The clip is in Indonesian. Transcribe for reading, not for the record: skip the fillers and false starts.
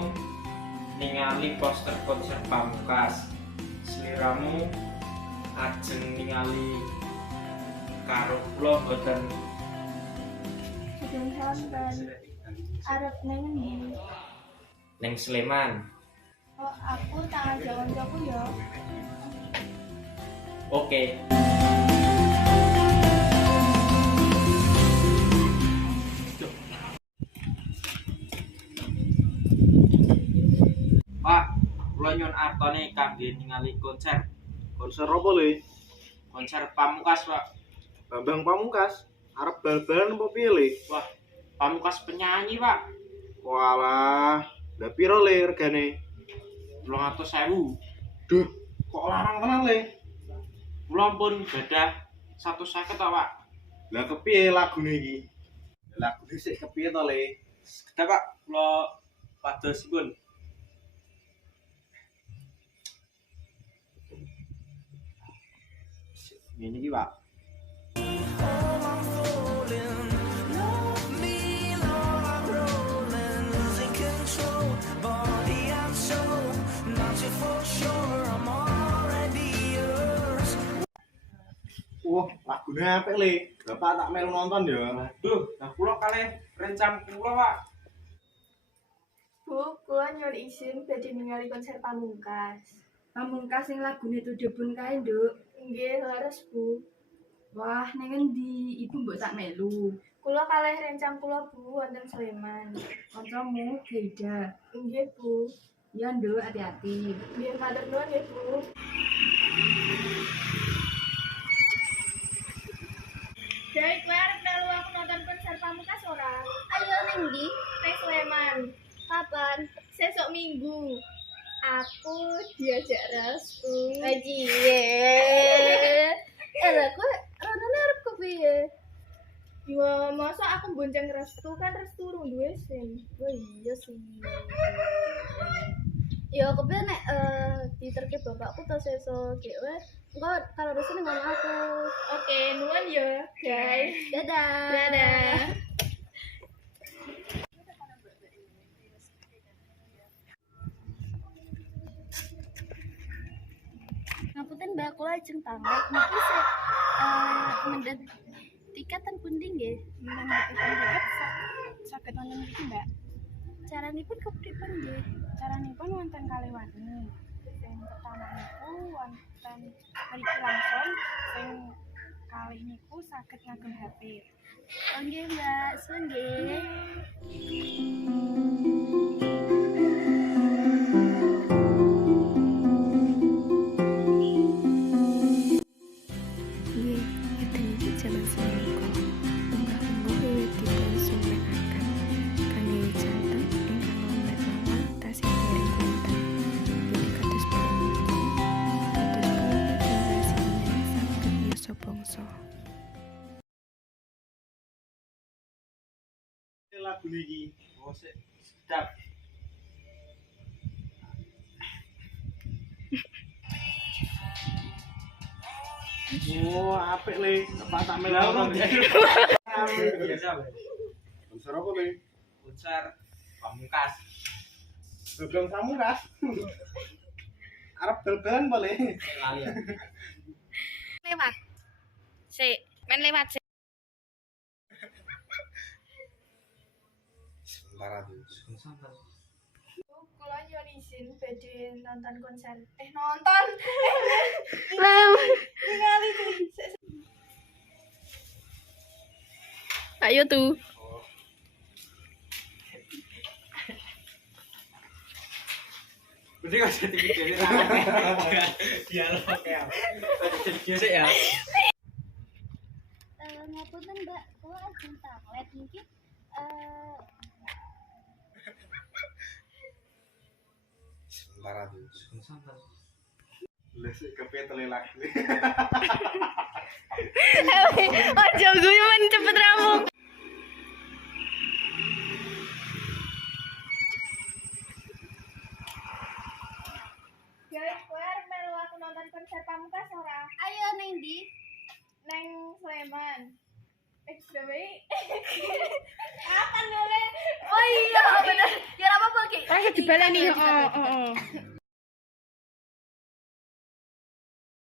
seliramu ningali poster konser Pamungkas. Seliramu ajeng ningali karo kula boten sampean arep nang ndi? ning Sleman. Oh, aku tanggal jalan jaku ya. Oke. Pak, kula nyuwun artone kangge ningali konser. Konser apa le? Konser Pamungkas, Pak. Bambang Pamungkas. Arep bal-balan apa piye le? Wah, Pamungkas penyanyi, Pak. Walah, lah piro le regane? 200.000. Duh, kok larang tenan le? Kula pun gadah 150 to, Pak. Lah kepiye lagune iki? Lagune sik kepiye to le? Sekedap, Pak. Kula padosipun. Ini iki, Pak. Wah, lagune apik le. Bapak tak melu nonton ya. Waduh, nah kula kalih rencang kula, Pak. Bu, kula nyuwun izin badhe ningali konser Pamungkas. Pamungkas sing lagune Tudebun kae, Nduk. Nggih, leres, Bu. Wah, ning endi? Ibu mbok tak melu. Kula kalih rencang kula, Bu, wonten Sleman. Kancamu Geida. Nggih, Bu. Ya, Nduk, hati-hati. Nggih, matur nuwun nggih, Bu. Guys, kowe arep melu aku nonton konser Pamungkas ora? Ayo ning ndi? Ning Sleman. Kapan? Sesuk Minggu. Aku diajak restu. Ajiye. Lah kowe ronone arep kepiye? Ya, masa aku bonceng restu kan restu urung duwe SIM. Oh iya sih. Ya kepiye nek diterke bapakku to sesuk dhewe. Engko kalau restu ning ngomong aku. Oke, nuwun ya, guys. Dadah. Dadah. Ngapunten Mbak, kula ajeng pamit. Niki mendhet tiketan pundi nggih? Mendhet tiket saged wonten mriki, Mbak. Caranipun kepripun nggih? Caranipun wonten kalih warni. Sing pertama niku wonten mriki langsung, sing kalih niku saged ngagem HP. Oh nggih, Mbak. Suwun nggih. Jaman semenika unggah-ungguh wiwit dipunsuwèkaken kanggé wijanten ingkang lambat mawon tasih dereng wonten pundi kados puniki generasine saged yasa bangsa. Lagune iki. Oh, sedap. Oh, apik le. Bapak tak melu nonton. Biasa, Pak. Konser apa le? Konser Pamungkas. Bambang Pamungkas. Arep bal-balan apa le? Lali ya. Lewat. Sik, men lewat sik. Sebentar aja. Kula nyuwun izin badhe nonton konser. Nonton. Ningali sik. Ayo tuh. Berarti kok jadi video ini dialog ya. Jadi video sih ya. Ngapunten Mbak, kula ajeng tanglet niki Sebentar aja. Lah sik kepiye tele lagune. Ojo guyon cepet rampung. Guys, kowe arep melu aku nonton konser Pamungkas ora? Ayo ning ndi? Neng Sleman. Apa nulis? Oh iya bener. Ya apa-apa Ki. Ikat dibaleni. ya, Oh, ikat. oh, oh.